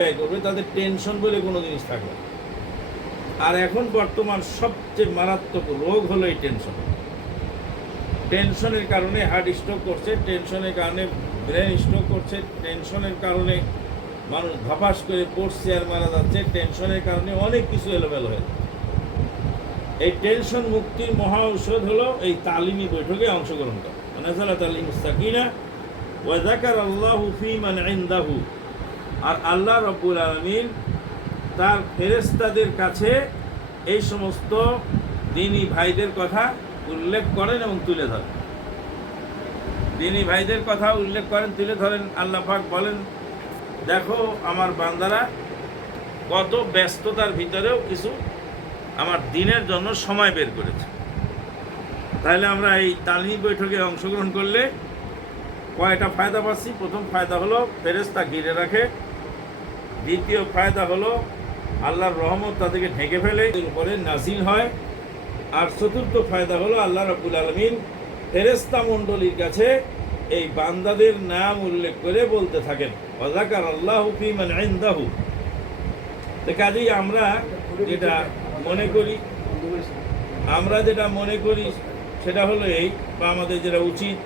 করবে, তাদের টেনশন বলে কোনো জিনিস থাকবে না। আর এখন বর্তমান সবচেয়ে মারাত্মক রোগ হলো এই টেনশন। টেনশনের কারণে হার্ট স্ট্রোক করছে, টেনশনের কারণে ব্রেন স্ট্রোক করছে, টেনশনের কারণে মানুষ ধপাস করে পড়ছে আর মারা যাচ্ছে, টেনশনের কারণে অনেক কিছু এলোমেলো হয়ে যাচ্ছে। এই টেনশন মুক্তির মহা ঔষধ হলো এই তালিমি বৈঠকে অংশগ্রহণ করা। নাযালাত আল মুস্তাকিনা ওয়া যাকারাল্লাহু ফী মান ইনদাহু। আর আল্লাহ রাব্বুল আলামিন তার ফেরেশতাদের কাছে এই সমস্ত দ্বীনি ভাইদের কথা উল্লেখ করেন এবং তুলে ধরেন। দ্বীনি ভাইদের কথা উল্লেখ করেন, তুলে ধরেন। আল্লাহ পাক বলেন, দেখো আমার বান্দারা কত ব্যস্ততার ভিতরেও কিছু আমার দিনের জন্য সময় বের করেছে। তাহলে আমরা এই তালিমি বৈঠকে অংশগ্রহণ করলে কয়টা ফায়দা পাচ্ছি? প্রথম ফায়দা হলো ফেরেশতা ঘিরে রাখে। দ্বিতীয় ফায়দা হলো আল্লাহর রহমত তাদেরকে ঢেকে ফেলে, এর উপরে নাজিল হয়। আর চতুর্থ ফায়দা হলো আল্লাহ রাব্বুল আলামিন ফেরেশতা মণ্ডলীর কাছে এই বান্দাদের নাম উল্লেখ করে বলতে থাকেন, ওয়া যাকারাল্লাহু ফী মান ইনদাহু। তো কাজেই আমরা যেটা মনে করি সেটা হলো এই, বা আমাদের যেটা উচিত,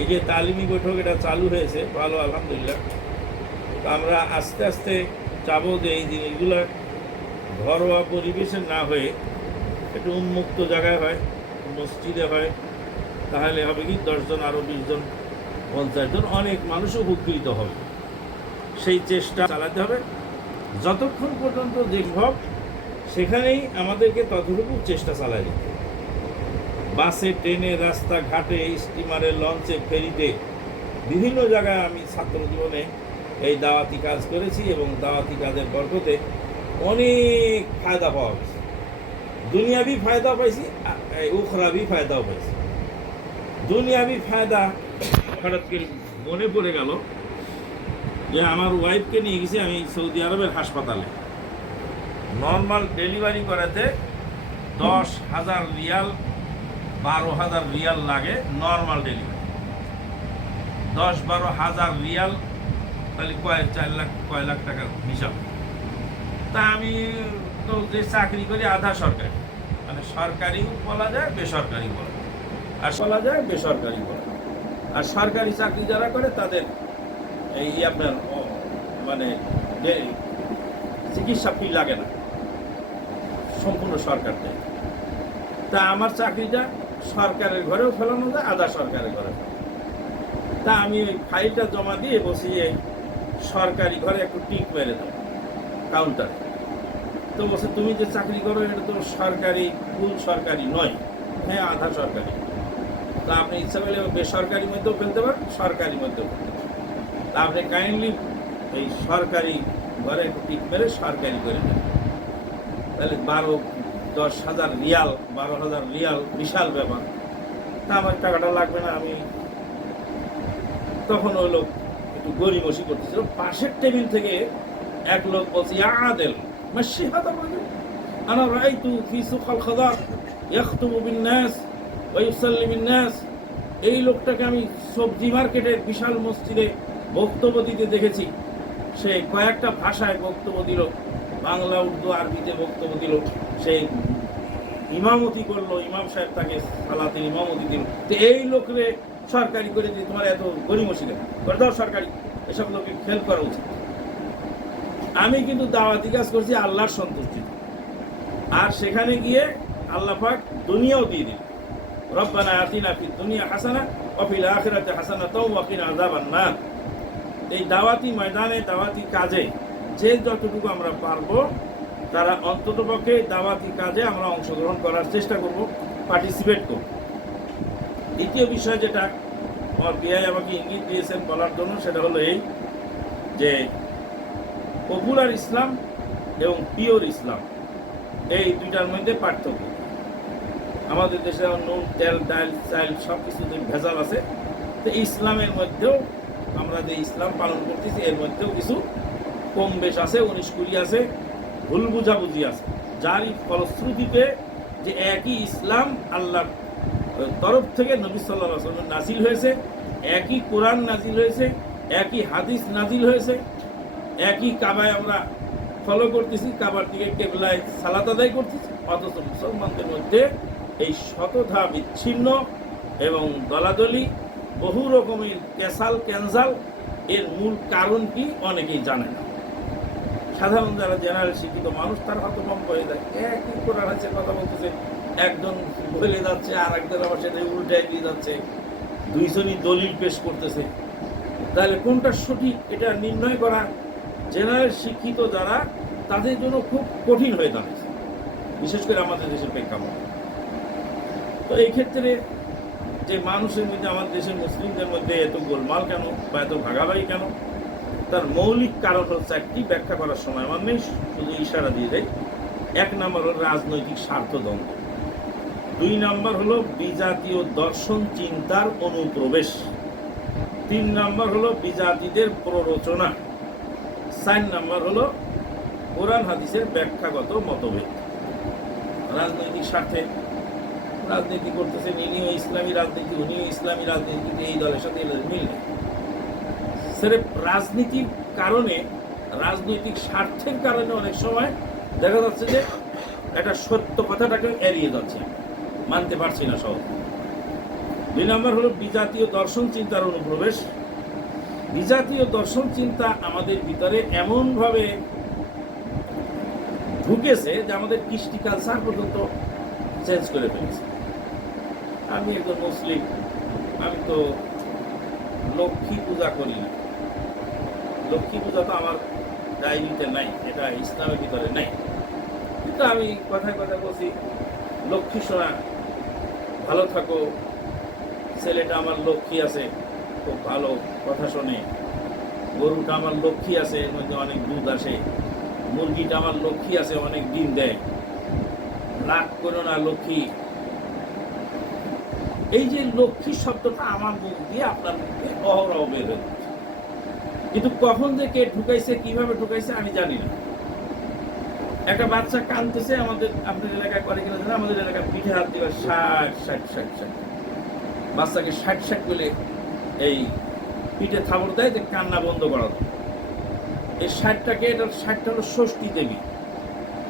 এই যে তালিমি বৈঠক এটা চালু হয়েছে, ভালো আলহামদুলিল্লাহ। তো আমরা আস্তে আস্তে চাবো যে এই জিনিসগুলো ঘরোয়া পরিবেশে না হয়ে একটু উন্মুক্ত জায়গায় হয়, মসজিদে হয়। তাহলে হবে কি 10 জন, আরও 20 জন, 50 জন, অনেক মানুষ উপকৃত হবে। সেই চেষ্টা চালাতে হবে যতক্ষণ পর্যন্ত সম্ভব। সেখানেই আমাদেরকে ততটুকু চেষ্টা চালাই যেতে। বাসে, ট্রেনে, রাস্তাঘাটে, স্টিমারে, লঞ্চে, ফেরিতে, বিভিন্ন জায়গায় আমি ছাত্র জীবনে এই দাওয়াতি কাজ করেছি এবং দাওয়াতি কাজের বরকতে অনেক ফায়দা পাওয়া গেছে। দুনিয়াবি ফায়দা পাইছি, উখরাবি ফায়দাও পাইছি। দুনিয়াবি ফায়দা হঠাৎ করে মনে পড়ে গেল যে আমার ওয়াইফকে নিয়ে গেছি আমি সৌদি আরবের হাসপাতালে। নর্মাল ডেলিভারি করাতে 10,000 রিয়াল, 12,000 রিয়াল লাগে নর্মাল ডেলিভারি। 10-12 হাজার রিয়াল, তাহলে 4 লাখ টাকার হিসাব। তা আমি তো যে চাকরি করি আধা সরকারি, মানে সরকারিও বলা যায়, বেসরকারি বলা যায়, আর বলা যায় বেসরকারি বলা যায়। আর সরকারি চাকরি যারা করে তাদের এই আপনার মানে চিকিৎসা ফি লাগে না, সম্পূর্ণ সরকার দেয়। তা আমার চাকরিটা সরকারের ঘরেও ফেলানো যায়, আধা সরকারের ঘরে ফেলানো। তা আমি ওই ফাইলটা জমা দিয়ে বসিয়ে সরকারি ঘরে একটু টিক মেরে দাও কাউন্টারে। তো বলছে, তুমি যে চাকরি করো এটা তো সরকারি, ফুল সরকারি নয়। হ্যাঁ, আধা সরকারি। তা আপনি ইচ্ছা করলে বেসরকারি মধ্যেও ফেলতে পারেন, সরকারি মধ্যেও ফেলতে পারেন। তা আপনি কাইন্ডলি এই সরকারি ঘরে একটু টিক মেরে সরকারি করে দেন। তাহলে 10,000 রিয়াল, 12,000 রিয়াল, বিশাল ব্যাপার। তা আমার টাকাটা লাগবে না। আমি তখন ওই লোক একটু গরিমসি করতেছিল। পাশের টেবিল থেকে এক লোক বলছে, ইয়া আদেল মাশি হাদা রাজুল আনা রাআইতু ফি সুকাল খাদার ইয়াখতুবু বিন নাস ওয়া ইউসাল্লি বিন নাস। এই লোকটাকে আমি সবজি মার্কেটের বিশাল মসজিদে বক্তব্য দিতে দেখেছি। সে কয়েকটা ভাষায় বক্তব্য দিল, বাংলা, উর্দু, আরবিতে বক্তব্য দিল। সে ইমামতি করলো, ইমাম সাহেব তাকে সালাতের ইমামতি দিল। তো এই লোকরে সরকারি করে দিয়ে তোমার এত গরিমসি দেয়, করে দাও সরকারি। এসব লোককে ফেল করা উচিত। আমি কিন্তু দাওয়াতি কাজ করছি আল্লাহর সন্তুষ্টি, আর সেখানে গিয়ে আল্লাহ পাক দুনিয়াও দিয়ে দিল। রব্বানা আতিনা ফিদ দুনিয়া হাসানা ওয়া ফিল আখিরাতি হাসানাতাও ওয়া কিনা আযাবান নার। এই দাওয়াতি ময়দানে, দাওয়াতি কাজে যে যতটুকু আমরা পারবো, তারা অন্ততপক্ষে দাওয়াতি কাজে আমরা অংশগ্রহণ করার চেষ্টা করব, পার্টিসিপেট করব। দ্বিতীয় বিষয় যেটা আমার বিআই আমাকে ইঙ্গিত দিয়েছেন বলার জন্য, সেটা হলো এই যে পপুলার ইসলাম এবং পিওর ইসলাম, এই দুইটার মধ্যে পার্থক্য। আমাদের দেশে নুন, তেল, ডাল, চাল সব কিছুতে ভেজাল আছে। তো ইসলামের মধ্যেও আমরা যে ইসলাম পালন করতেছি এর মধ্যেও কিছু কম বেশ আছে, 19-20 আছে, ভুল বুঝাবুঝি আছে। যারই ফলশ্রুতিতে যে একই ইসলাম আল্লাহর তরফ থেকে নবী সাল্লাল্লাহু আলাইহি ওয়াসাল্লাম নাজিল হয়েছে, একই কোরআন নাজিল হয়েছে, একই হাদিস নাজিল হয়েছে, একই কাবায় আমরা ফলো করতেছি, কাবার দিকে কেবলায় সালাত আদায় করতেছি, অথচ মুসলমানদের মধ্যে এই শতধা বিচ্ছিন্ন এবং দলাদলি, বহু রকমের ক্যাসাল ক্যানজাল, এর মূল কারণ কি অনেকেই জানে না। সাধারণ যারা জেনারেল শিক্ষিত মানুষ তারা হতভম্ব হয়ে যায়, একই কোরআন আছে কথা বলতেছে, একজন বলে যাচ্ছে আর একজন আবার সেটা উল্টায় দিয়ে যাচ্ছে, দুইজনই দলিল পেশ করতেছে। তাহলে কোনটা সঠিক এটা নির্ণয় করা জেনারেল শিক্ষিত যারা, তাদের জন্য খুব কঠিন হয়ে দাঁড়িয়েছে, বিশেষ করে আমাদের দেশের প্রেক্ষাপট। তো এই ক্ষেত্রে যে মানুষের মধ্যে, আমাদের দেশের মুসলিমদের মধ্যে এত গোলমাল কেন বা এত ভাগাভাগি কেন, তার মৌলিক কারণ হচ্ছে একটি, ব্যাখ্যা করার সময় আমার নেই, শুধু ইশারা দিয়ে দেয়। এক নম্বর হল রাজনৈতিক স্বার্থদ্বন্দ্ব, দুই নম্বর হলো বিজাতীয় দর্শন চিন্তার অনুপ্রবেশ, তিন নম্বর হলো বিজাতিদের প্ররোচনা, চার নম্বর হলো কোরআন হাদিসের ব্যাখ্যাগত মতভেদ। রাজনৈতিক স্বার্থে রাজনীতি করতেছে, ইনিও ইসলামী রাজনীতি, উনিও ইসলামী রাজনীতি, এই দলের সাথে এদের মিল নেই। সির্ফ রাজনীতির কারণে, রাজনৈতিক স্বার্থের কারণে অনেক সময় দেখা যাচ্ছে যে একটা সত্য কথাটাকে এড়িয়ে যাচ্ছে, মানতে পারছি না সহজ। দুই নম্বর হলো বিজাতীয় দর্শন চিন্তার অনুপ্রবেশ। বিজাতীয় দর্শন চিন্তা আমাদের ভিতরে এমনভাবে ঢুকেছে যে আমাদের কৃষ্টি কালচার পর্যন্ত চেঞ্জ করে ফেলেছে। আমি একজন মুসলিম, আমি তো লক্ষ্মী পূজা করি না, লক্ষ্মী পূজা তো আমার ডায়েরিতে নাই, এটা ইসলামের ভিতরে নাই, কিন্তু আমি কথায় কথা বলছি, লক্ষ্মী সোনা ভালো থাকো, ছেলেটা আমার লক্ষ্মী আছে, খুব ভালো কথা শোনে, গরুটা আমার লক্ষ্মী আছে, এর মধ্যে অনেক দুধ আসে, মুরগিটা আমার লক্ষ্মী আছে, অনেক ডিম দেয়, রাগ করো না লক্ষ্মী। এই যে লক্ষ্মী শব্দটা আমার মুখ দিয়ে আপনার মুখ দিয়ে অহরহ বের হয়ে যাচ্ছে, কিন্তু কখন যে কে ঢুকাইছে, কিভাবে ঢুকাইছে আমি জানি না। একটা বাচ্চা কাঁদতেছে, আমাদের আপনার এলাকায় করে কিনা জানেন, আমাদের এলাকায় পিঠে হাত দিবে 60 বাচ্চাকে 60 বলে এই পিঠে থাবড় দেয় যে কান্না বন্ধ করা যায়। এই 60টাকে, এটার 60টা হলো ষষ্ঠী দেবী,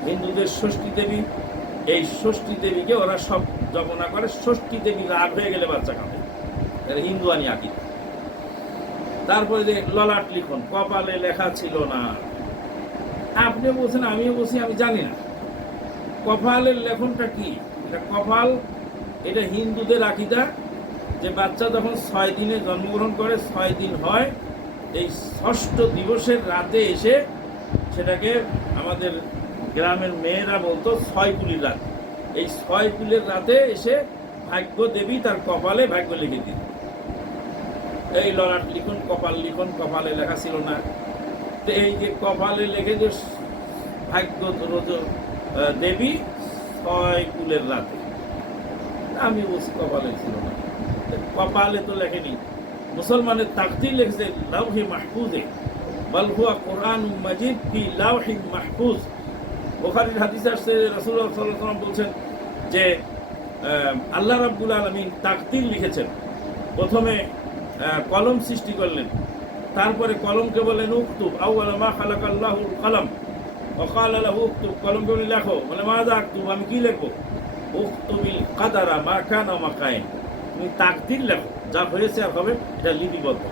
হিন্দুদের ষষ্ঠী দেবী। এই ষষ্ঠী দেবীকে ওরা সব জপনা করে, ষষ্ঠী দেবী রাগ হয়ে গেলে বাচ্চা কাঁদে, এটা হিন্দুয়ানি আকিদা। তারপরে যে ললাট লিখন, কপালে লেখা ছিল না, আপনি বলছেন আমিও বলছি আমি জানি না কপালের লেখনটা কি। এটা কপাল, এটা হিন্দুদের আকিদা যে বাচ্চা যখন 6 দিনে জন্মগ্রহণ করে, 6 দিন হয়, এই ষষ্ঠ দিবসের রাতে এসে, সেটাকে আমাদের গ্রামের মেয়েরা বলতো 6 কুলির রাত, এই 6 কুলের রাতে এসে ভাগ্য দেবী তার কপালে ভাগ্য লিখে দিত। এই ললাট লিখন, কপাল লিখন, কপালে লেখা ছিল না, তো এই যে কপালে লেখে যে ভাগ্য দেবী 6 কুলের রাতে, আমি বলছি কপালে ছিল না, কপালে তো লেখেনি। মুসলমানের তাকদীর লিখছে লাউহে মাহফুজে, বাল হুয়া কোরআন মাজিদ ফি লাউহি মাহফুজ। বুখারীর হাদিসে আসছে, রাসূলুল্লাহ সাল্লাল্লাহু আলাইহি ওয়াসাল্লাম বলছেন যে আল্লাহ রাব্বুল আলামিন তাকদীর লিখেছেন, প্রথমে কলম সৃষ্টি করলেন, তারপরে কলমকে বলেন উকতুব, আউয়ালা মা খালাকাল্লাহুল কলম ওয়া ক্বালা লাহু উকতুব, কলমকে বলে লেখো, বলে মাযা আকতুব, আমি কি লিখবো, উকতুবিল কাদারা মা কানা মা কাইন, তুমি তাকদীর লেখো, যা হয়েছে আর হবে এটা লিপিবদ্ধ।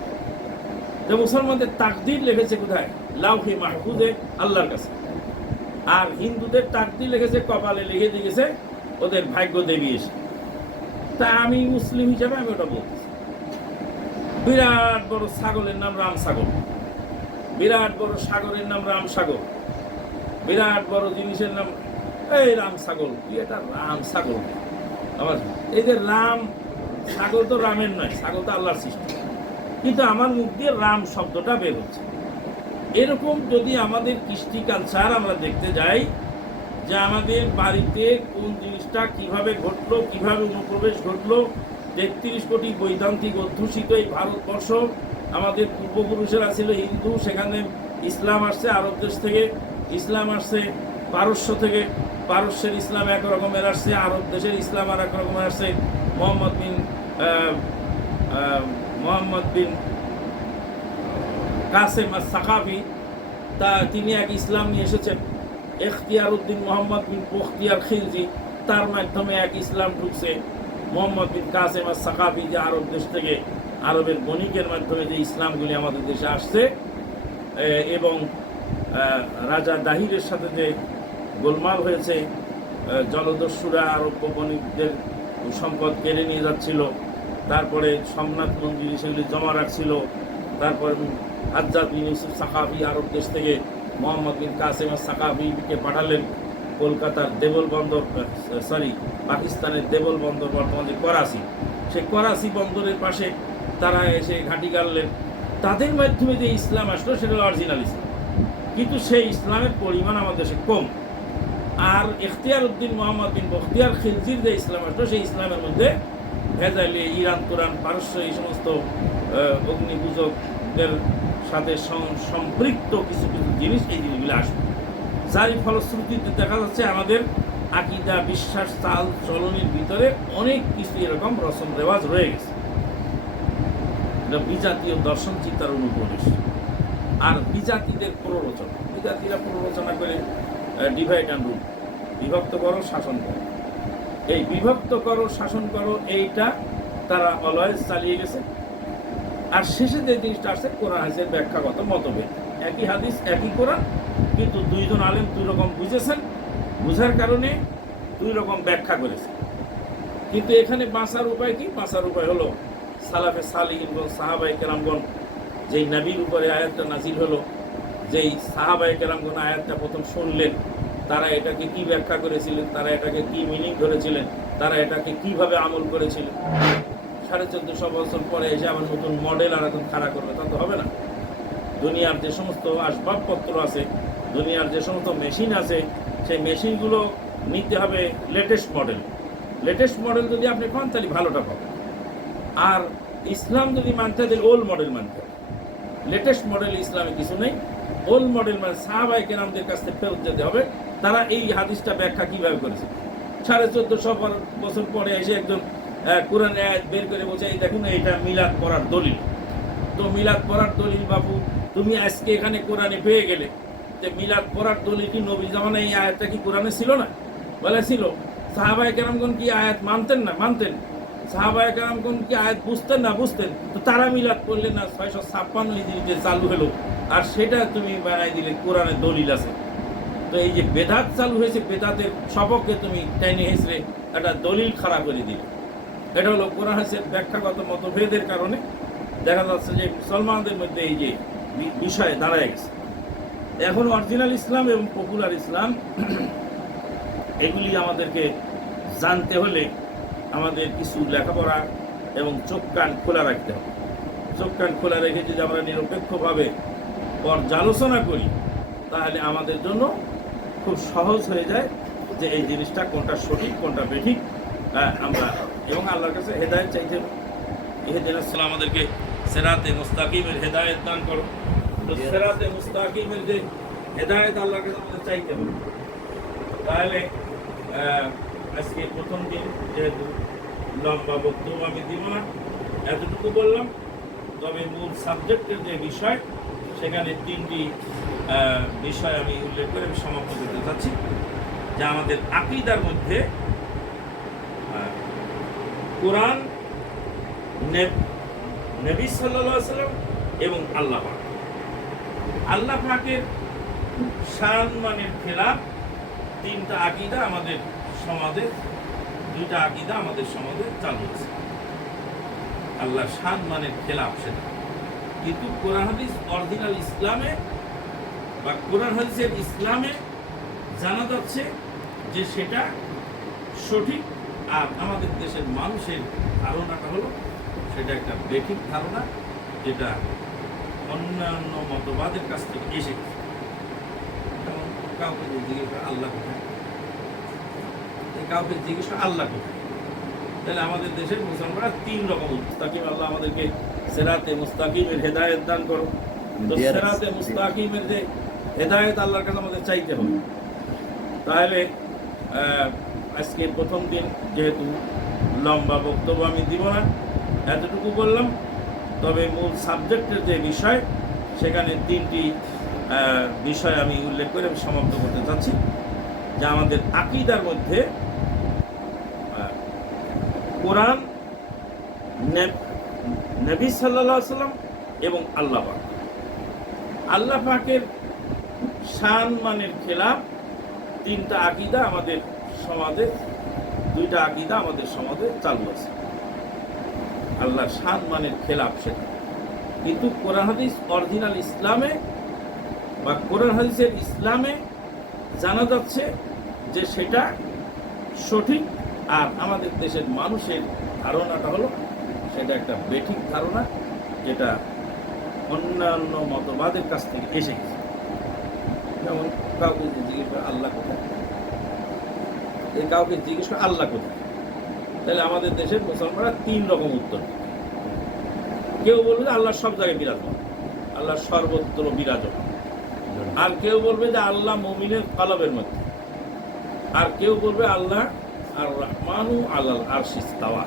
তো মুসলমানদের তাকদীর লিখেছে কোথায়, লাউহে মাহফুজে, আল্লাহর কাছে। আর হিন্দুদের তাকদীর লিখেছে কপালে, লিখে দিয়েছে ওদের ভাগ্য দেবী এসে। তা আমি মুসলিম হিসাবে আমি ওটা বলতেছি। বিরাট বড় ছাগলের নাম রাম ছাগল, বিরাট বড় সাগরের নাম রাম সাগর, বিরাট বড় জিনিসের নাম এই রাম ছাগল, কি এটা রাম ছাগল। আবার এই যে রাম ছাগল তো রামের নয়, ছাগল তো আল্লাহর সৃষ্টি, কিন্তু আমার মুখ দিয়ে রাম শব্দটা বের হচ্ছে। এরকম যদি আমাদের কৃষ্টি কালচার আমরা দেখতে যাই, যে আমাদের বাড়িতে কোন জিনিসটা কিভাবে ঘটলো, কিভাবে অনুপ্রবেশ ঘটলো, 33 কোটি বৈদান্তিক অধ্যুষিত এই ভারতবর্ষ, আমাদের পূর্বপুরুষেরা ছিল হিন্দু, সেখানে ইসলাম আসছে আরব দেশ থেকে, ইসলাম আসছে পারস্য থেকে, পারস্যের ইসলাম এক রকমের আসছে, আরব দেশের ইসলাম আর এক রকমের আসছে। মোহাম্মদ বিন কাসেম আর সাকাফি তা তিনি এক ইসলাম নিয়ে এসেছেন। এখতিয়ার উদ্দিন মোহাম্মদ বিন বখতিয়ার খিলজি, তার মাধ্যমে এক ইসলাম ঢুকছে। মোহাম্মদ বিন কাসেম আর সাকাফি, যে আরব দেশ থেকে আরবের বণিকের মাধ্যমে যে ইসলামগুলি আমাদের দেশে আসছে, এবং রাজা দাহিরের সাথে যে গোলমাল হয়েছে, জলদস্যুরা আরব্য বণিকদের সম্পদ কেড়ে নিয়ে যাচ্ছিল, তারপরে সোমনাথ মন্দিরে সেগুলি জমা রাখছিল, তারপর হাজ্জাজ বিন ইউসুফ সাকাফি আরব দেশ থেকে মোহাম্মদ বিন কাসেম আর সাকাফিকে পাঠালেন কলকাতার দেবল বন্দর, পাকিস্তানের দেবল বন্দর, বর্তমান যে করাচি, সেই করাচি বন্দরের পাশে তারা এসে ঘাঁটি গাড়লেন। তাদের মাধ্যমে যে ইসলাম আসলো সেটা অরিজিনাল ইসলাম, কিন্তু সেই ইসলামের পরিমাণ আমাদের দেশে কম। আর এখতিয়ার উদ্দিন মোহাম্মদ বিন বখতিয়ার খিলজির যে ইসলাম আসলো, সেই ইসলামের মধ্যে ভেজালি ইরান, কোরআন, পারস্য, এই সমস্ত অগ্নিপূজকদের সাথে সম্পৃক্ত কিছু কিছু জিনিস, এই জিনিসগুলো আসবে, যার ফলশ্রুতিতে দেখা যাচ্ছে আমাদের আকিদা, বিশ্বাস, চাল চলনের ভিতরে অনেক কিছু এরকম রসম রেওয়াজ রয়ে গেছে। এটা বিজাতীয় দর্শন চিন্তার অনুপ্রবেশ। আর বিজাতিদের প্ররোচনা, বিজাতিরা প্ররোচনা করে ডিভাইড অ্যান্ড রুল, বিভক্ত করো, শাসন করো। এই বিভক্ত করো, শাসন করো, এইটা তারা অলওয়েজ চালিয়ে গেছে। আর শেষে যে জিনিসটা আসছে, কোরআন হাদিসের ব্যাখ্যাগত মতভেদ। একই হাদিস, একই কোরআন, কিন্তু দুইজন আলেম দুই রকম বুঝেছেন, বুঝার কারণে দুই রকম ব্যাখ্যা করেছে। কিন্তু এখানে বাঁচার উপায় কি? বাঁচার উপায় হলো সালাফে সালিহিনগণ, সাহাবায়ে কেরামগণ, যেই নবীর উপরে আয়াতটা নাজিল হলো, যেই সাহাবায়ে কেরামগণ আয়াতটা প্রথম শুনলেন, তারা এটাকে কি ব্যাখ্যা করেছিলেন, তারা এটাকে কি মিনিং ধরেছিলেন, তারা এটাকে কিভাবে আমল করেছিলেন। 1450 বছর পরে এসে আবার নতুন মডেল আর এখন খাড়া করবে, তা তো হবে না। দুনিয়ার যে সমস্ত আসবাবপত্র আছে, দুনিয়ার যে সমস্ত মেশিন আছে, সেই মেশিনগুলো নিতে হবে লেটেস্ট মডেল। লেটেস্ট মডেল যদি আপনি পান তাহলে ভালোটা পাবেন। আর ইসলাম যদি মানতে হয় ওল্ড মডেল মানতে হবে। লেটেস্ট মডেল ইসলামে কিছু নেই। ওল্ড মডেল মানে সাহাবায়ে কেরামদের কাছ থেকে ফেরত যেতে হবে, তারা এই হাদিসটা ব্যাখ্যা কীভাবে করেছে। 1450 বছর পরে এসে একজন কোরআন আয়াত বের করে বলছে, এই দেখুন এটা মিলাদ পড়ার দলিল। তো মিলাদ পড়ার দলিল বাবু তুমি আজকে এখানে কোরআনে পেয়ে গেলে, যে মিলাদ পড়ার দলিল কি নবী জামানায় এই আয়াতটা কি কোরআনে ছিল না? বলে ছিল। সাহাবায়ে কেরামগণ কি আয়াত মানতেন না? মানতেন। সাহাবায়ে কেরামগণ কি আয়াত বুঝতেন না? বুঝতেন। তো তারা মিলাদ করলেন না, 656 হিজরিতে চালু হলো, আর সেটা তুমি বানাই দিলে কোরআনের দলিল আছে। তো এই যে বেদাত চালু হয়েছে, বেদাতের সপক্ষে তুমি টাইনে হেসরে একটা দলিল খাড়া করে দিলে। এটা হলো কোরআন হাদিসের ব্যাখ্যাগত মতভেদের কারণে দেখা যাচ্ছে যে মুসলমানদের মধ্যে এই যে বিষয় দাঁড়ায় গেছে। এখন অরিজিনাল ইসলাম এবং পপুলার ইসলাম, এগুলি আমাদেরকে জানতে হলে আমাদের কিছু লেখাপড়া এবং চোখ কান খোলা রাখতে হবে। চোখ কান খোলা রেখে যদি আমরা নিরপেক্ষভাবে পর্যালোচনা করি, তাহলে আমাদের জন্য খুব সহজ হয়ে যায় যে এই জিনিসটা কোনটা সঠিক, কোনটা বেঠিক আমরা, এবং আল্লাহর কাছে হেদায়েত চাইতে হবে। ইহদিনাস সিরাত, আমাদেরকে সিরাতে মুস্তাকিমের হেদায়েত দান করো। তো সিরাতে মুস্তাকিমের যে হেদায়েত আল্লাহর কাছে আমাদের চাইতে হবে। তাহলে আজকে প্রথম দিন, যেহেতু লম্বা বক্তব্য আমি দিব না, এতটুকু বললাম। তবে মূল সাবজেক্টের যে বিষয়, সেখানে 3টি বিষয় আমি উল্লেখ করে আমি সমাপ্ত করতে চাচ্ছি। যে আমাদের আকীদার মধ্যে কোরআন, নবী সাল্লাল্লাহু আলাইহি ওয়াসাল্লাম এবং আল্লাহ পাক। আল্লাহ পাকের শান মানের খেলাফ 3টা আকীদা আমাদের সমাজে, 2টা আকীদা আমাদের সমাজে চালু আছে। আল্লাহ শান মানের খেলাফ সেটা, কিন্তু কোরআন হাদিস অরিজিনাল ইসলামে বা কোরআন হাদিসের ইসলামে জানা যাচ্ছে যে সেটা সঠিক। আর আমাদের দেশের মানুষের ধারণাটা হলো সেটা একটা বেঠিক ধারণা, যেটা অন্যান্য মতবাদের কাছ থেকে এসে গেছে। যেমন কাউকে জিজ্ঞেস আল্লাহ কোথায়, কাউকে জিজ্ঞেস আল্লাহ কোথায়, তাহলে আমাদের দেশের মুসলমানরা 3 রকম মুস্তাকিম। আল্লাহ আমাদেরকে সিরাতে মুস্তাকিমের হেদায়েত দান করো। তো সিরাতে মুস্তাকিমের যে হেদায়েত আল্লাহর কাছে আমাদের চাইতে হবে। তাহলে আজকে প্রথম দিন, যেহেতু লম্বা বক্তব্য আমি দিব না, এতটুকু বললাম। তবে মূল সাবজেক্টের যে বিষয়, সেখানে 3টি বিষয় আমি উল্লেখ করে আমি সমাপ্ত করতে চাচ্ছি যে আমাদের আকীদার মধ্যে কোরআন, নবী সাল্লাল্লাহু আলাইহি সাল্লাম এবং আল্লাহ পাক, আল্লাহ পাকের শান মানের খেলাফ তিনটা আকীদা আমাদের সমাজে, দুইটা আকীদা আমাদের সমাজে চালু আছে। আল্লাহর শান মানের খেলাফ সেটা, কিন্তু কোরআন হাদিস অরিজিনাল ইসলামে বা কোরআন হাদিসের ইসলামে জানা যাচ্ছে যে সেটা সঠিক। আর আমাদের দেশের মানুষের ধারণাটা হলো সেটা একটা বেঠিক ধারণা, যেটা অন্যান্য মতবাদের কাছ থেকে এসে গেছে। যেমন কাউকে জিজ্ঞেস করে আল্লাহ কোথায়, কাউকে জিজ্ঞেস করে আল্লাহ কোথায়, তাহলে আমাদের দেশের মুসলমানরা তিন রকম উত্তর। কেউ বলবে যে আল্লাহ সব জায়গায় বিরাজমান, আল্লাহ সর্বত্র বিরাজমান। আর কেউ বলবে যে আল্লাহ মুমিনের কলবের মধ্যে। আর কেউ বলবে আল্লাহ আর রহমানু আলাল আরশি ইস্তাওয়া,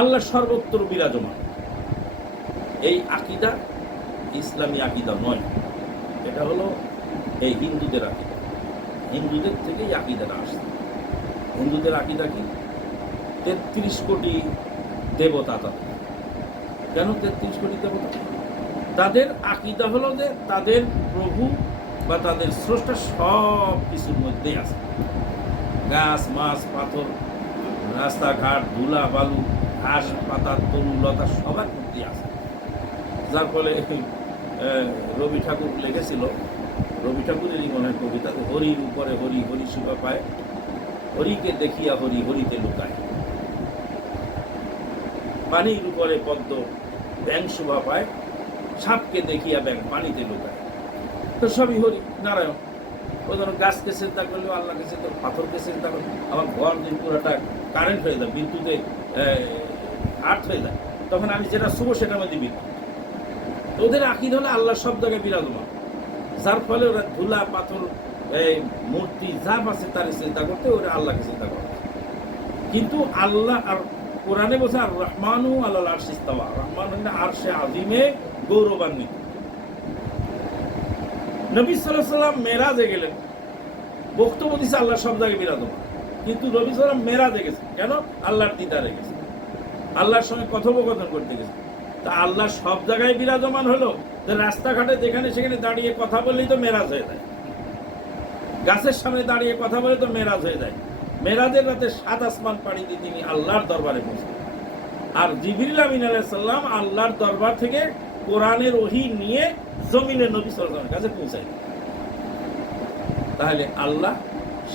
আল্লাহ সর্বত্র বিরাজমান। এই আকীদা ইসলামী আকীদা নয়, এটা হলো এই হিন্দুদের আকীদা। হিন্দুদের থেকেই আকীদাটা আসছে। হিন্দুদের আকীদা কি? ৩৩ কোটি দেবতা। তাদের কেন ৩৩ কোটি দেবতা? তাদের আকীদা হলো যে তাদের প্রভু বা তাদের স্রষ্টা সব কিছুর মধ্যেই আছে। গাছ, মাছ, পাথর, রাস্তাঘাট, ধুলা বালু, ঘাস পাতা, তরু লতা সবার মধ্যেই আছে। যার ফলে রবি ঠাকুর লিখেছিল, রবি ঠাকুরেরই মনে হয় কবিতা, হরির উপরে হরি, হরি শুভা পায়, হরিকে দেখিয়া হরি, হরিতে লুকায়। পানির উপরে পদ্ম, ব্যাং শোভা পায়, সাপকে দেখিয়া ব্যাং পানিতে লুকায়। তো সবই হরি নারায়ণ। ওই ধরো গাছকে চিন্তা করলেও আল্লাহকে চিন্তা, পাথরকে চিন্তা করলে আমার ঘর দিন পুরোটা কারেন্ট হয়ে যায়, বিদ্যুতে আর্ট হয়ে যায়, তখন আমি যেটা শুভ সেটার মধ্যে বিদ্যুৎ। ওদের আকীদা হলো আল্লাহ সব জায়গায় বিরাজমান, যার ফলে ওরা ধুলা পাথর, মূর্তি যা আছে তার চিন্তা করতে, ওরা আল্লাহকে চিন্তা করে। কিন্তু আল্লাহ আর কোরআনে বলছে আর রহমানু আলাল আরশি ইস্তাওয়া, রহমান হলেন আরশে আজিমে গৌরবান্বিত। নবী সাল্লাল্লাহু আলাইহি ওয়াসাল্লাম মেরাজে গেলেন, বক্তব্য দিচ্ছে আল্লাহ সব জায়গায় বিরাজমান, কিন্তু নবী সাল্লাল্লাহু আলাইহি ওয়াসাল্লাম মেরাজে গেছে কেন? আল্লাহর দিদারে গেছে, আল্লাহর সঙ্গে কথোপকথন করতে গেছে। তা আল্লাহ সব জায়গায় বিরাজমান হলো, রাস্তাঘাটে যেখানে সেখানে দাঁড়িয়ে কথা বললেই তো মেরাজ হয়ে যায়, গাছের সামনে দাঁড়িয়ে কথা বলে তো মেরাজ হয়ে যায়। মেরাজের রাতে ৭ আসমান পাড়ি দিয়ে তিনি আল্লাহর দরবারে পৌঁছেন। আর জিবরিল আমিন আলাইহিস সালাম আল্লাহর দরবার থেকে কোরআনের ওহী নিয়ে জমিনে নবী সাল্লাল্লাহু আলাইহি ওয়াসাল্লামের কাছে পৌঁছায়। তাহলে আল্লাহ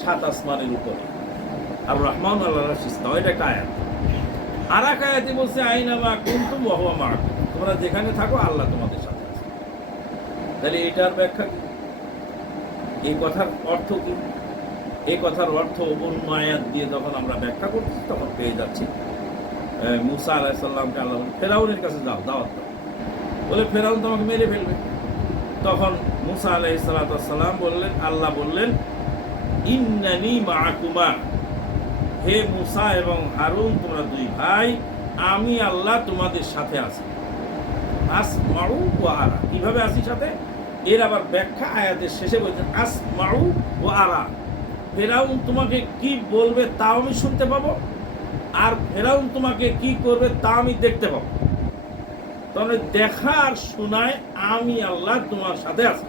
৭ আসমানের উপরে, আর রহমান আল্লাহর আরশে ইস্তাওয়া, এটা একটা আয়াত। আর এক আয়াতে বলছে আইনামা কুনতুম ওয়া হুয়া মাআকুম, তোমরা যেখানে থাকো আল্লাহ তোমাদের সাথে আছে। তাহলে এটার ব্যাখ্যা কি? এই কথার অর্থ কি? এই কথার অর্থ অন্য আয়াত দিয়ে যখন আমরা ব্যাখ্যা করছি তখন পেয়ে যাচ্ছি। মুসা আলাইহিস সালামকে আল্লাহ ফেরাউনের কাছে যাও, দাওয়াত দাও, বলে ফেরাউন তোমাকে মেরে ফেলবে। তখন মুসা আলাইহিস সালাম বললেন, আল্লাহ বললেন ইন্নানি মাআকুমা, হে মুসা এবং হারুন তোমরা দুই ভাই, আমি আল্লাহ তোমাদের সাথে আছি। আসমাউ ওয়া আরা, কিভাবে আছি সাথে? এর আবার ব্যাখ্যা আয়াতের শেষে বলছেন আসমাউ ওয়া আরা, ফেরাউন তোমাকে কি বলবে তাও আমি শুনতে পাবো, আর ফেরাউন তোমাকে কি করবে তা আমি দেখতে পাবো। তাহলে দেখা আর শোনায় আমি আল্লাহ তোমার সাথে আছি।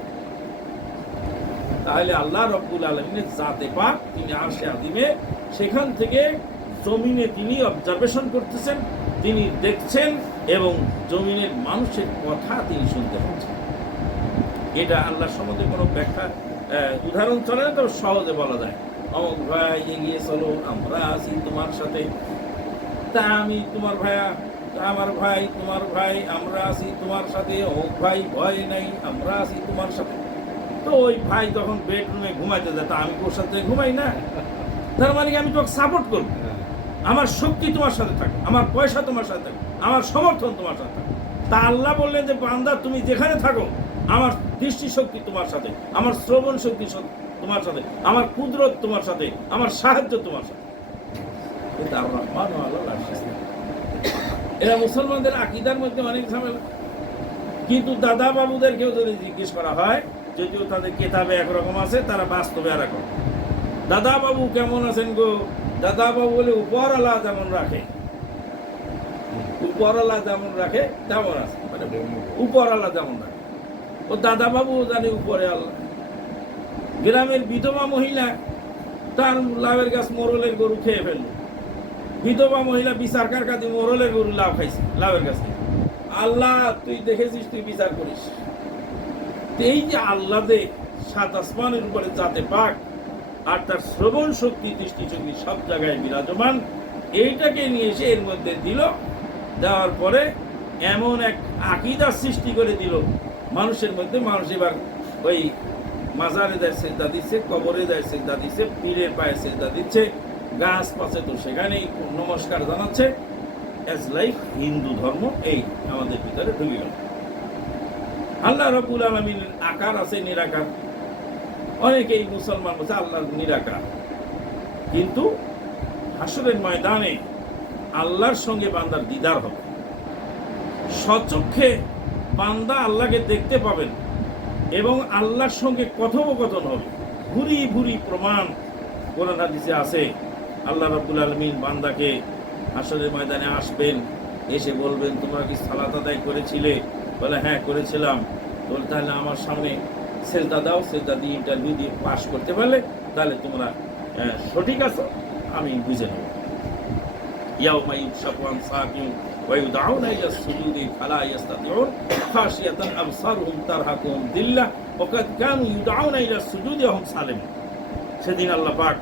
তাহলে আল্লাহ রব্বুল আলামিনের জাতে পাক, তিনি আরশে আযিমে, সেখান থেকে জমিনে তিনি অবজারভেশন করতেছেন, তিনি দেখছেন এবং জমিনের মানুষের কথা তিনি শুনতে পাচ্ছেন। এটা আল্লাহর সম্বন্ধে কোনো ব্যাখ্যা উদাহরণ চলে না, তবে সহজে বলা যায়, অমুক ভাই এগিয়ে চলো, আমরা আছি তোমার সাথে। তা আমি তোমার ভাইয়া, আমার ভাই তোমার ভাই, আমরা আছি তোমার সাথে। অমুক ভাই ভয় নাই, আমরা আছি তোমার সাথে। তো ওই ভাই যখন বেডরুমে ঘুমাইতে যায়, তা আমি ওর সাথে ঘুমাই না? তার মানে আমি তোমাকে সাপোর্ট করবো, আমার শক্তি তোমার সাথে থাকে, আমার পয়সা তোমার সাথে থাকে, আমার সমর্থন তোমার সাথে থাকে। তা আল্লাহ বললেন যে বান্দা তুমি যেখানে থাকো আমার দৃষ্টিশক্তি তোমার সাথে, আমার শ্রবণ শক্তি তোমার সাথে, আমার কুদরত তোমার সাথে, আমার সাহায্য তোমার সাথে। কিন্তু আর রহমান আল্লাহ, এরা মুসলমানদের আকীদার মধ্যে অনেক ঝামেলা। কিন্তু দাদা বাবুদেরকেও যদি জিজ্ঞেস করা হয়, যদিও তাদের কেতাবে একরকম আছে, তারা বাস্তবে আর রকম। দাদা বাবু কেমন আছেন গো? দাদা বাবু বলে উপরওয়ালা যেমন রাখে, উপরওয়ালা যেমন রাখে তেমন আছে, মানে উপরওয়ালা যেমন রাখে। ও দাদা বাবু জানে উপরে আল্লাহ। গ্রামের বিধবা মহিলা তার লাভের গাছ মোরলের গরু খেয়ে ফেললো। বিধবা মহিলা বিচার কার কাছে মোরলের গরু লাভ খাইছে লাভের কাছে। আল্লাহ তুই দেখেছিস, তুই বিচার করিস। এই যে আল্লাহ যে সাত আসমানের উপরে যাতে পাক আর তার শ্রবণ শক্তি দৃষ্টিশক্তি সব জায়গায় বিরাজমান, এইটাকে নিয়ে এসে এর মধ্যে দিল। দেওয়ার পরে এমন এক আকীদা সৃষ্টি করে দিল মানুষের মধ্যে। মানুষ এবার ওই মাজারে যায় সেজদা দিচ্ছে, কবরে যায় সেজদা দিচ্ছে, পীরের পায়ে সেজদা দিচ্ছে, গাছ পাশে তো সেখানেই নমস্কার জানাচ্ছে। অ্যাজ লাইক হিন্দু ধর্ম এই আমাদের ভিতরে ঢুকে গেল। আল্লাহ রাব্বুল আলামিনের আকার আছে, নিরাকার। অনেকেই মুসলমান বলছে আল্লাহর নিরাকার, কিন্তু হাসরের ময়দানে আল্লাহর সঙ্গে বান্দার দিদার হবে। সচক্ষে বান্দা আল্লাহকে দেখতে পাবেন এবং আল্লাহর সঙ্গে কথোপকথন হবে। ভুরি ভুরি প্রমাণ কোরআন হাদিসে আছে। আল্লাহ রাব্বুল আলামিন বান্দাকে হাসরের ময়দানে আসবেন, এসে বলবেন তোমরা কি সালাত আদায় করেছিলে? বলে হ্যাঁ করেছিলাম। বলে তাহলে আমার সামনে সেজদা দাও, সেজদা দিয়ে ইন্টারভিউ দিয়ে পাস করতে পারলে তাহলে তোমরা সঠিক আছো, আমি বুঝে নেব। ইয়াউমা ইউশাকু আন সাকিন ওয়া ইউদআউনা ইলা সুজুদি ফালা ইস্তাতিউন খাশিয়াতান আবসারুহুম তারহাকুহুম দিল্লাহ ওয়া কাদ কানু ইউদআউনা ইলা সুজুদি ওয়া হুম সালিমুন। সেদিন আল্লাহ পাক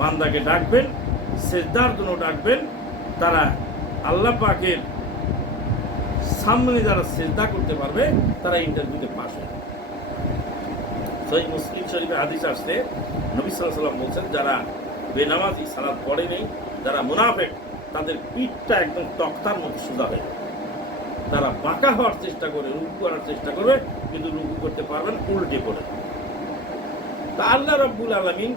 বান্দাকে ডাকবেন, সেজদার জন্য ডাকবেন। তারা আল্লাহ পাকের সামনে যারা সেজদা করতে পারবে তারা ইন্টারভিউতে পাস হবে। সহিহ মুসলিম শরীফে হাদিস আসছে, নবী সাল্লাল্লাহু আলাইহি ওয়াসাল্লাম বলেছেন যারা বেনামাজি সালাত পড়ে নেই, যারা মুনাফিক, তাদের পিঠটা একদম তক্তার মতো সোজা হয়ে যাবে। তারা বাঁকা হওয়ার চেষ্টা করে, রুকু করার চেষ্টা করবে, কিন্তু রুকু করতে পারবেন উল্টে পড়ে। তা আল্লাহ রাব্বুল আলামিন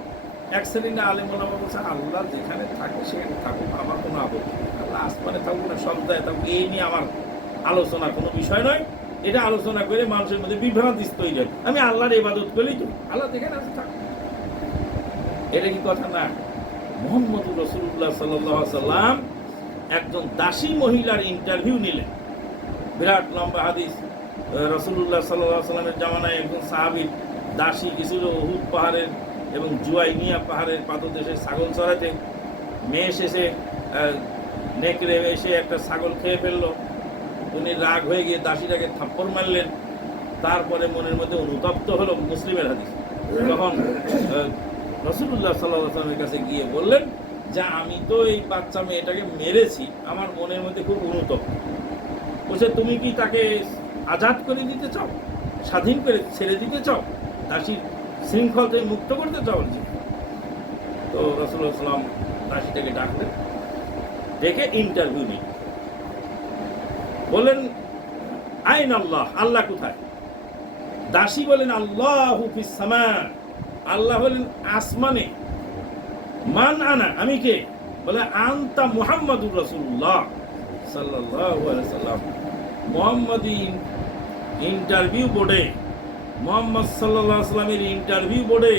এক শ্রেণীর আলেম ওলামা বলছে আল্লাহ যেখানে থাকে সেখানে থাকুক, আমার কোনো আপত্তি নেই। আল্লাহ আসমানে থাকুক না সব জায়গায় থাকুক, এই নিয়ে আমার আলোচনার কোনো বিষয় নয়। এটা আলোচনা করে মানুষের মধ্যে বিভ্রান্তি তৈরি হয়। আমি আল্লাহর ইবাদত করেই তো, আল্লাহ যেখানে আছে থাকুক। এটা কি কথা না? মুহাম্মদুর রাসূলুল্লাহ সাল্লাল্লাহু আলাইহি ওয়াসাল্লাম একজন দাসী মহিলার ইন্টারভিউ নিলেন। বিরাট লম্বা হাদিস। রাসূলুল্লাহ সাল্লাল্লাহু আলাইহি ওয়াসাল্লামের জামানায় একজন সাহাবী দাসী গেছিল উহুদ পাহাড়ের এবং জুয়াইনিয়া পাহাড়ের পাদদেশে ছাগল চড়াতে। মেয়ে এসে নেকড়ে এসে একটা ছাগল খেয়ে ফেললো। উনি রাগ হয়ে গিয়ে দাসীটাকে থাপ্পড় মারলেন। তারপরে মনের মধ্যে অনুতপ্ত হলো, মুসলিমের হাদিস। তখন রাসূলুল্লাহ সাল্লাল্লাহু আলাইহি ওয়াসাল্লামের কাছে গিয়ে বললেন যে আমি তো এই বাচ্চা মেয়েটাকে মেরেছি, আমার মনের মধ্যে খুব অনুতপ্ত। বলছে তুমি কি তাকে আজাদ করে দিতে চাও, স্বাধীন করে ছেড়ে দিতে চাও, দাসীর শৃঙ্খল থেকে মুক্ত করতে চাও? তো রাসূলুল্লাহ সাল্লাম দাসীটাকে ডাকলেন, ডেকে ইন্টারভিউ নিলেন। বললেন আইন আল্লাহ, আল্লাহ কোথায়? দাসী বলেন আল্লাহু ফিস সামা, আল্লাহ হলেন আসমানে। মান আনা, আমি কে? বলে আনতা মুহাম্মাদুর রাসূলুল্লাহ সাল্লাল্লাহু আলাইহি সাল্লাম। মুহাম্মাদি ইন্টারভিউ বোর্ডে, মুহাম্মদ সাল্লাল্লাহু আলাইহি সাল্লামের ইন্টারভিউ বোর্ডে,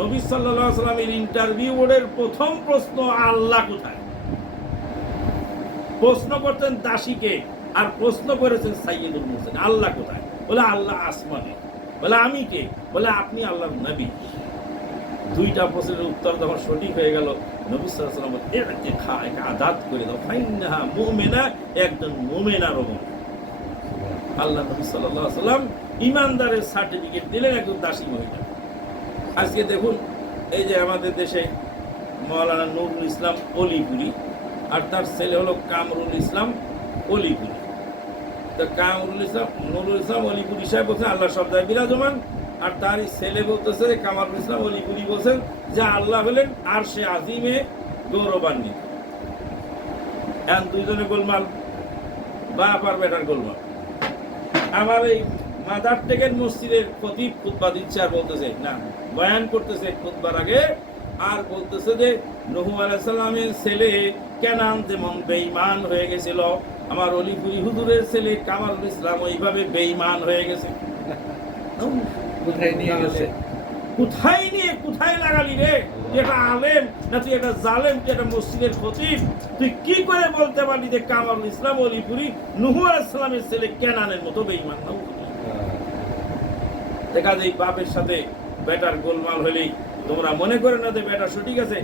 নবী সাল্লাল্লাহু আলাইহি সাল্লামের ইন্টারভিউ বোর্ডের প্রথম প্রশ্ন আল্লাহ কোথায়? প্রশ্ন করতেন দাসীকে, আর প্রশ্ন করেছেন সাইয়্যিদুল মুরসালিন, আল্লাহ কোথায়? বলে আল্লাহ আসমানে। বলে আমি কে? বলে আপনি আল্লাহর নবী। দুইটা প্রশ্নের উত্তর যখন সঠিক হয়ে গেল, নবী সাল্লাল্লাহু আলাইহি ওয়াসাল্লাম বলেন এটাকে একে আযাদ করে দাও, ফাইন্নাহা মুমিনা, একজন মুমিনার রকম। আল্লাহ নবী সাল্লাল্লাহু আলাইহি ওয়াসাল্লাম ইমানদারের সার্টিফিকেট দিলেন একজন দাসী মহিলা। আজকে দেখুন এই যে আমাদের দেশে মাওলানা নুরুল ইসলাম অলিপুরি আর তার ছেলে হলো কামরুল ইসলাম অলিপুরি। তো কামরুল ইসলাম নুরুল ইসলাম অলিপুরি সাহেব বলছেন আল্লাহ সব জায়গায় বিরাজমান, আর তার ছেলে বলতেছে কামরুল ইসলাম অলিপুরি বলছেন যে আল্লাহ হলেন আরশে আজিমে গৌরবান্বিত। এখন দুইজনে গোলমাল, বাপ আর বেটার গোলমাল। আমার এই মাদার টেকের মসজিদের খতিব খুতবা দিচ্ছে আর বলতেছে না, বয়ান করতেছে খুতবার আগে, আর বলতেছে যে নূহ আলাইহিস সালামের ছেলে কেনান যেমন বেঈমান হয়ে গেছিল, আমার অলিপুরি হুজুরের ছেলে কামারুল ইসলাম ওইভাবে বেঈমান হয়ে গেছে। কোথায় নিয়ে গেছে? কোথায় নিয়ে কোথায় লাগালি রে? তুই একটা আলেম না তুই একটা জালেম, তুই একটা মসজিদের খতিব, তুই কি করে বলতে পারলি যে কামারুল ইসলাম অলিপুরি নূহ আলাইহিস সালামের ছেলে কেনানের মতো বেঈমান? না দেখা যায় বাপের সাথে বেটার গোলমাল হলেই তোমরা মনে করে না যে বেটা সঠিক আছে।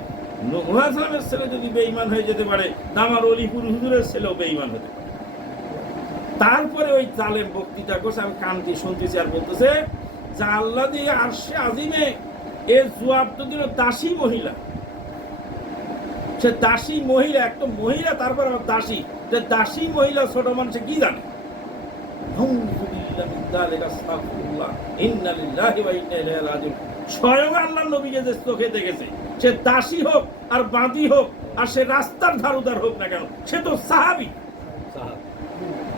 নূহ আলাইহিস সালামের ছেলে যদি বেঈমান হয়ে যেতে পারে, তা আমার অলিপুরি হুজুরের ছেলেও বেঈমান হতে পারে। তারপরে ওই জালেম বক্তৃতা করছে, আমি কান দিয়ে শুনতেছি, আর বলতেছে যে আল্লাহ দিয়ে আরশে আজিমে এর জবাব তো দিল দাসী মহিলা। সে দাসী মহিলা, একটা মহিলা, তারপর আবার দাসী। যে দাসী মহিলা ছোট মানুষে কি জানে? স্বয়ং আল্লাহ নবীকে যে চোখে দেখেছে, সে দাসী হোক আর বাঁধি হোক আর সে রাস্তার ধারুদার হোক না কেন, সে তো সাহাবী।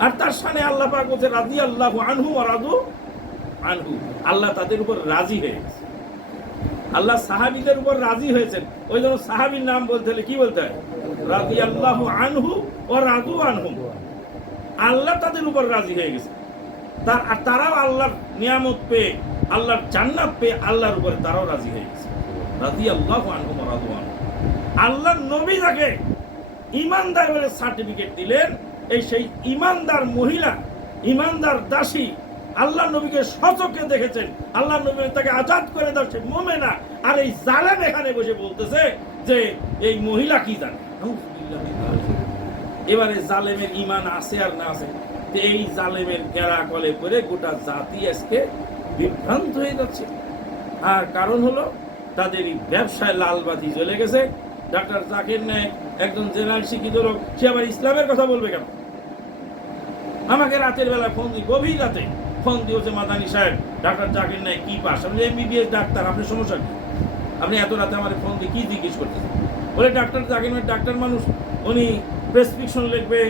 আর তার সামনে আল্লাহ পাক বলছে রাদিয়াল্লাহু আনহু ওয়া রাদু আনহু, আল্লাহ তাদের উপর রাজি হয়ে গেছে। আল্লাহ সাহাবীদের উপর রাজি হয়েছেন, ওই জন্য সাহাবীর নাম বলতে হলে কি বলতে হয়? রাদিয়াল্লাহু আনহু ওয়া রাদু আনহু। আল্লাহ তাদের উপর রাজি হয়ে গেছে, আর তারাও আল্লাহর নিয়ামত পেয়ে, আল্লাহর জান্নাত পেয়ে আল্লাহর উপরে তারাও রাজি হয়ে গেছে। রাদিয়াল্লাহু আনহু ওয়া রাদু আনহু। আল্লাহর নবী যাকে ঈমানদার বলে সার্টিফিকেট দিলেন, এই সেই ঈমানদার মহিলা, ঈমানদার দাসী আল্লাহ নবীকে সচক্ষে দেখেছেন, আল্লাহ নবী তাকে আজাদ করে দাও, সে মুমিনা। আর এই জালেম এখানে বসে বলতেছে যে এই মহিলা কি জানে। এবারে জালেমের ঈমান আছে আর না আছে, এই জালেমের গেরা কলে করে গোটা জাতি আজকে বিভ্রান্ত হয়ে যাচ্ছে। আর কারণ হলো তাদের ব্যবসায় লালবাতি জ্বলে গেছে। ডাক্তার জাকির নায়েক একজন জেনারেল শিক্ষিত লোক, সে আবার ইসলামের কথা বলবে কেন? আমাকে রাতের বেলা ফোন দিই, গভীর রাতে ফোন দিয়েছে, মাদানী সাহেব ডাক্তার জাকির নায়েক কি পাস? আমি এমবিবিএস ডাক্তার, আপনার সমস্যা কি? আপনি এত রাতে আমার ফোন দিয়ে কি জিজ্ঞেস করতেছেন? বলে ডাক্তার জাকির নায়েক ডাক্তার মানুষ, উনি প্রেসক্রিপশন লিখবে,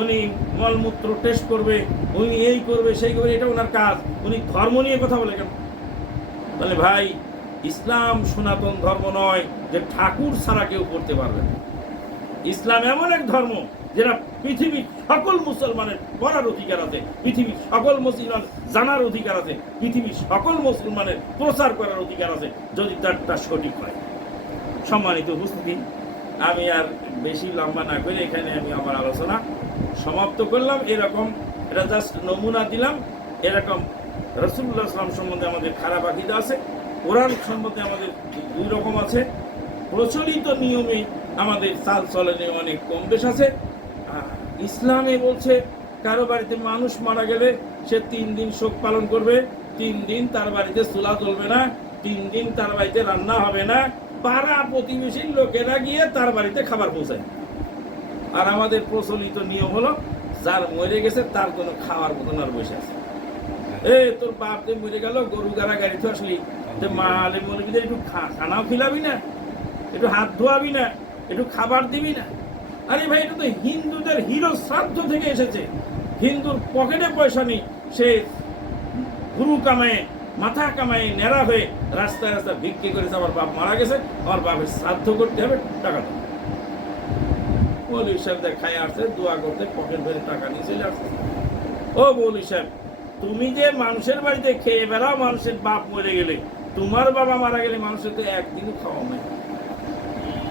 উনি মলমূত্র টেস্ট করবে, উনি এই করবে সেই করবে, এটা ওনার কাজ। উনি ধর্ম নিয়ে কথা বলে কেন? বলে ভাই, ইসলাম সনাতন ধর্ম নয় যে ঠাকুর ছাড়া কেউ করতে পারবে না। ইসলাম এমন এক ধর্ম যেটা পৃথিবীর সকল মুসলমানের পড়ার অধিকার আছে, পৃথিবীর সকল মুসলমান জানার অধিকার আছে, পৃথিবীর সকল মুসলমানের প্রচার করার অধিকার আছে, যদি তারটা সঠিক হয়। সম্মানিত উপস্থিতি, আমি আর বেশি লম্বা না করে এখানে আমি আমার আলোচনা সমাপ্ত করলাম। এরকম এটা জাস্ট নমুনা দিলাম। এরকম রাসূলুল্লাহ সাল্লাল্লাহু আলাইহি ওয়াসাল্লাম সম্বন্ধে আমাদের খারাপ আকীদা আছে, কোরআন সম্বন্ধে আমাদের দুই রকম আছে, প্রচলিত নিয়মে আমাদের চাল চলনে অনেক কম বেশ আছে। ইসলামে বলছে কারো বাড়িতে মানুষ মারা গেলে সে 3 দিন শোক পালন করবে, 3 দিন তার বাড়িতে চুলা জ্বলবে না, 3 দিন তার বাড়িতে রান্না হবে না, পাড়া প্রতিবেশীর লোকেরা গিয়ে তার বাড়িতে খাবার পৌঁছায়। আর আমাদের প্রচলিত নিয়ম হলো যার মরে গেছে তার কোনো খাওয়ার মতন আর বসে আছে। তোর বাপ যে মরে গেল, গরু গাড়া গাড়িতে আসলি, মালে মৌলবীদের একটু খানাও খিলাবি না, একটু হাত ধোয়াবি না, একটু খাবার দিবি না? আরে ভাই, এটা তো হিন্দুদের হিরো শ্রাদ্ধ থেকে এসেছে। হিন্দুর পকেটে পয়সা নেই, সে গুরু কামায়, মাথা কামায়, নেড়া হয়ে রাস্তায় রাস্তায় ভিক্ষে করেছে। আমার বাপ মারা গেছে, আমার বাপের শ্রাদ্ধ করতে হবে, টাকা দাও। মৌলভী সাহেব খায় আসছে, দোয়া করতে পকেট ভরে টাকা নিয়ে চলে আসছে। ও মৌলভী সাহেব, তুমি যে মানুষের বাড়িতে খেয়ে বেড়াও, মানুষের বাপ মরে গেলে, তোমার বাবা মারা গেলে মানুষের তো একদিনও খাওয়া নাই।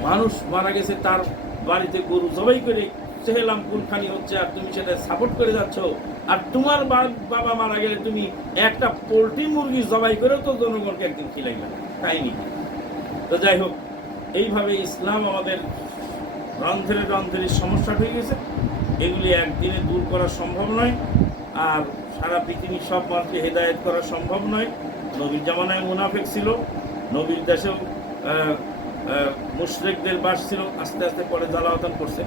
মানুষ মারা গেছে, তার বাড়িতে গরু জবাই করে চেহেলাম কুলখানি হচ্ছে, আর তুমি সেটা সাপোর্ট করে যাচ্ছ। আর তোমার বাবা মারা গেলে তুমি একটা পোল্ট্রি মুরগি জবাই করেও তো জনগণকে একদিন খিলাইবে, খাইনি। তো যাই হোক, এইভাবে ইসলাম আমাদের গ্রন্থের গ্রন্থের সমস্যা হয়ে গেছে। এগুলি একদিনে দূর করা সম্ভব নয়, আর সারা পৃথিবীর সব মানুষকে হেদায়েত করা সম্ভব নয়। নবীর জামানায় মুনাফিক ছিল, নবীর দেশেও মুশরিকদের বাস ছিল, আস্তে আস্তে পরে জালাওয়াতান করছে।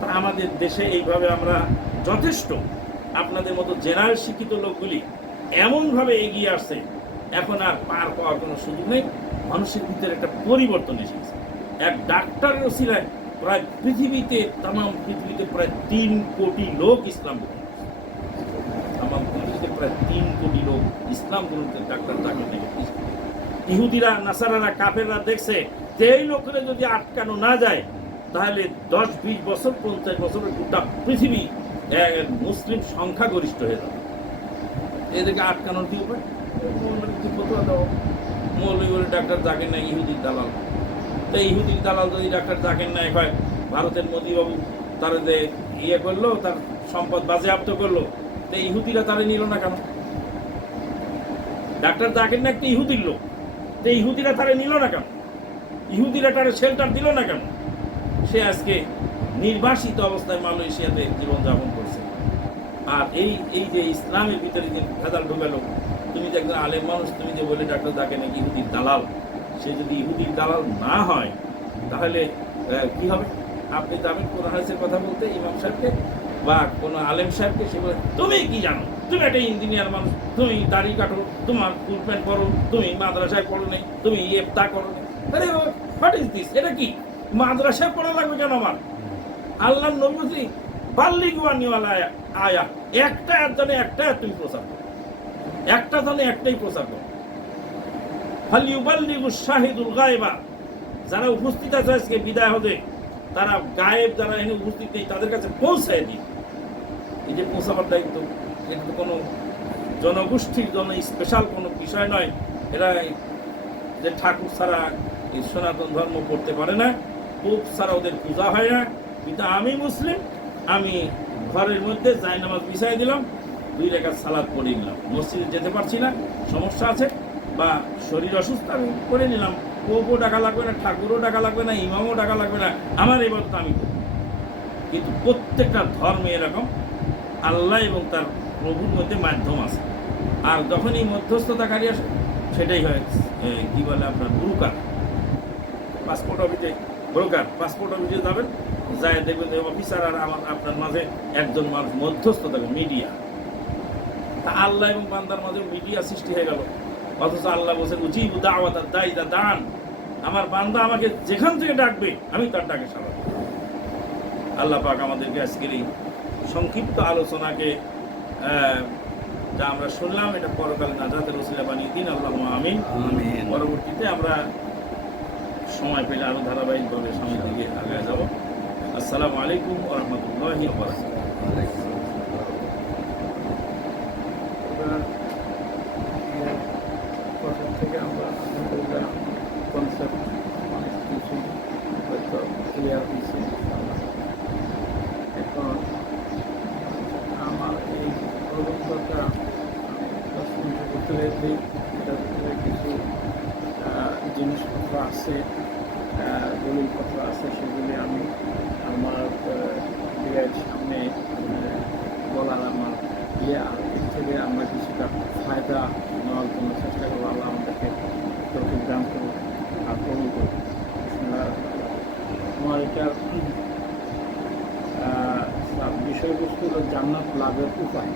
তা আমাদের দেশে এইভাবে আমরা যথেষ্ট, আপনাদের মতো জেনারেল শিক্ষিত লোকগুলি এমনভাবে এগিয়ে আসছে, এখন আর পার পাওয়ার কোনো সুযোগ নেই। মানুষের ভিতরে একটা পরিবর্তন এসেছে। এক ডাক্তারের ওসিলায় প্রায় পৃথিবীতে, তাম পৃথিবীতে প্রায় 3 কোটি লোক ইসলাম গ্রহণ করছে। তাম পৃথিবীতে প্রায় 3 কোটি লোক ইসলাম গ্রহণ করছে ডাক্তার জাকির নায়েক। ইহুদিরা, নাসারারা, কাফেররা দেখছে যে এই লোকেরা যদি আটকানো না যায়, তাহলে 10-20 বছর, 50 বছর গোটা পৃথিবী মুসলিম সংখ্যাগরিষ্ঠ হয়ে যাবে। এদেরকে আটকানোর কি উপায়? মৌলবী ফতোয়া দাও, মৌলবী বলে ডাক্তার জাকির নায়েক ইহুদির দালাল। তো ইহুদির দালাল যদি ডাক্তার জাকির নায়েক হয়, ভারতের মোদিবাবু তারা যে ইয়ে করলো, তার সম্পদ বাজেয়াপ্ত করলো, তো ইহুদিরা তারা নিল না কেন? ডাক্তার জাকির নায়েক তো ইহুদির লোক, তো ইহুদিরা তারা নিল না কেন? ইহুদিরা তারা শেল্টার দিল না কেন? সে আজকে নির্বাসিত অবস্থায় মালয়েশিয়াতে জীবনযাপন করছে। আর এই যে ইসলামের ভিতরে যে ভেজাল ঢুকালো, তুমি যে একজন আলেম মানুষ, তুমি যে বলে ডাক্তার জাকির নায়েক ইহুদির দালাল, সে যদি ইহুদির দালাল না হয় তাহলে কি হবে? আপনি যাবেন কোরআন হাদিসের কথা বলতে ইমাম সাহেবকে বা কোনো আলেম সাহেবকে, সে বলে তুমি কি জানো, তুমি একটা ইঞ্জিনিয়ার মানুষ, তুমি দাড়ি কাটো, তোমার ফুল প্যান্ট পরো, তুমি মাদ্রাসায় পড়ো নেই, তুমি তা করো নেই। আরে হোয়াট ইজ দিস? এটা কি? মাদ্রাসায় পড়া লাগবে কেন আমার? আল্লাহ নবী বাল্লিগুয়ানিওয়ালা আয়া, একটা জানে একটা তুমি প্রচার করো, একটা জানে একটাই প্রচার করো। ফালিউবাল্লিগু শাহিদুল গায়বা, যারা উপস্থিত আছে আজকে বিদায় হবে, তারা গায়েব যারা এখানে উপস্থিত নেই তাদের কাছে পৌঁছায় দিন। এই যে পৌঁছাবার দায়িত্ব, এটা তো কোনো জনগোষ্ঠীর জন্য স্পেশাল কোনো বিষয় নয়। এরা যে ঠাকুর ছাড়া এই সনাতন ধর্ম পড়তে পারে না, পোপ ছাড়া ওদের পূজা হয় না। কিন্তু আমি মুসলিম, আমি ঘরের মধ্যে জায়নামাজ বিছাই দিলাম, 2 রাকাত সালাত পড়ে নিলাম, মসজিদে যেতে পারছি না, সমস্যা আছে বা শরীর অসুস্থ, আমি করে নিলাম। পোপও টাকা লাগবে না, ঠাকুরও টাকা লাগবে না, ইমামও টাকা লাগবে না, আমার এবার তো আমি করব। কিন্তু প্রত্যেকটা ধর্মে এরকম আল্লাহ এবং তার প্রভুর মধ্যে মাধ্যম আছে। আর যখনই মধ্যস্থতাকারী আসে, সেটাই হয় কি বলে আপনার ব্রোকার। পাসপোর্ট অফিসে ব্রোকার, পাসপোর্ট অফিসে যাবেন, যায় দেখবেন যে অফিসার আর আপনার মাঝে একজন মানুষ মধ্যস্থতা, মিডিয়া। তা আল্লাহ এবং বান্দার মাঝে মিডিয়া সৃষ্টি হয়ে গেল। অথচ আল্লাহ বলছেন উজিবু দাওয়াত দাঈ ইযা দাআন, আমার বান্দা আমাকে যেখান থেকে ডাকবে আমি তার ডাকে সাড়া দেব। আল্লাহ পাক আমাদেরকে আজকের এই সংক্ষিপ্ত আলোচনাকে যা আমরা শুনলাম, এটা পরকালে নাজাতের ওসিলা বানিয়ে দিন, আল্লাহুম্মা আমিন। পরবর্তীতে আমরা সময় পেলে আরো ধারাবাহিকভাবে সামনের দিকে আগে যাব। আসসালামু আলাইকুম ওয়া রাহমাতুল্লাহি ওয়া বারাকাতুহু। থেকে আমরা আলহামদুলিল্লাহ কনসেপ্ট অনেক কিছু হয়তো ক্লিয়ার হয়েছে। এখন আমার এই প্রবন্ধটা 10 মিনিটের ভিতরে দিই, এটার ভিতরে কিছু জিনিসপত্র আছে, দলিলপত্র আছে, সেগুলি আমি আমার সামনে বলার আমার আর এর থেকে আমরা কিছুটা ফায়দা নেওয়ার জন্য চেষ্টা করবো। আল্লাহ আমাদেরকে তৌফিক দান করুন আর কবুল করুন। আমার এটার বিষয়বস্তু হলো জান্নাত লাভের উপায়।